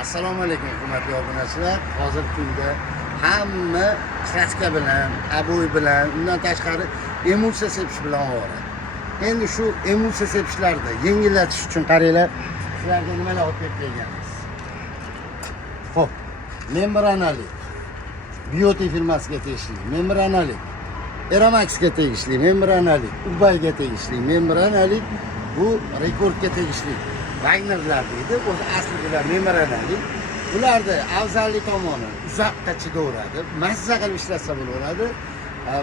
Assalomu alaykum hurmatli obunachilar. Hozirgi kunda hamma kraska bilan, abo'y bilan, undan tashqari emulsiya sepish bilan ovora. Endi shu emulsiya sepishlarni yengillatish uchun qaranglar, sizlarga nimalar olib kelib kelganmiz. Xo'p, membranali Beauty firmasiga tegishli membranali, Eramaxga tegishli membranali, Ubayga tegishli membranali, bu rekordga tegishli Wagnerlar deydi. O'zi asli bular membranali. Bularda afzallik tomoni uzoqqa chidaveradi, mazza qilib ishlatsa bo'laveradi.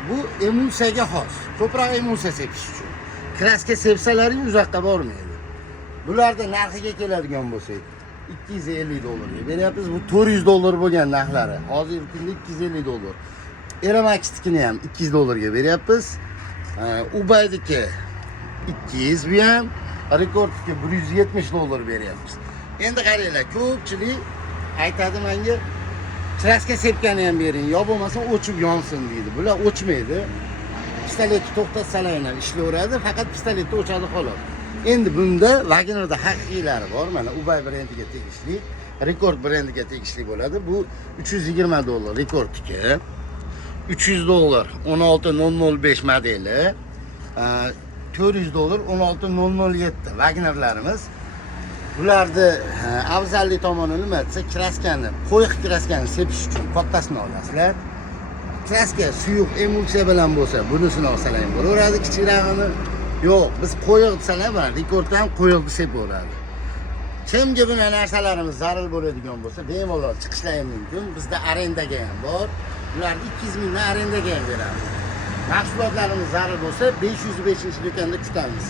Bu emulsiyaga xos. Ko'proq emulsiya sepish uchun. Kraska sepsalaring uzoqqa bormaydi. Bularda narxiga keladigan bo'lsak, $250 beryapmiz. Bu $400 bo'lgan narxlari. Hozirgi kunda $250. Eramax'nikini ham $200 beryapmiz. Ubaydiki 200 bu ham, rekordga $170 beryapmiz. Endi qaranglar, ko'pchilik aytadi menga kraska sepgani ham bering, yo bo'lmasa o'chib yonsin deydi. Bular o'chmaydi. Pistoletni to'xtatsalar ishlayveradi, faqat pistoletni o'chadi xolos. Endi bunda Wagnerda haqiqiylari bor. Mana Ubay brendiga tegishli, Rekord brendiga tegishli bo'ladi. Bu $320 rekordniki. $300 16005 modeli. $400 16007 Wagnerlarimiz. Bularni afzallik tomoni nima desa, kraskani, qo'yiq kraskani sepish uchun kattasini olasizlar. Kraska suyuq emulsiya bilan bo'lsa, bunisini olsalar ham bo'laveradi, kichikrog'ini. Yo'q, biz qo'yiq desalar, mana rekordda ham qo'yiqni sepaveradi. Kimga bu narsalarimiz zarur bo'ladigan bo'lsa, bemalol chiqishlari mumkin. Bizda arendaga ham bor. Bularni 200 mingdan arendaga ham beramiz. Mahsulotlarimiz zarur bo'lsa, 505-do'konda kutamiz.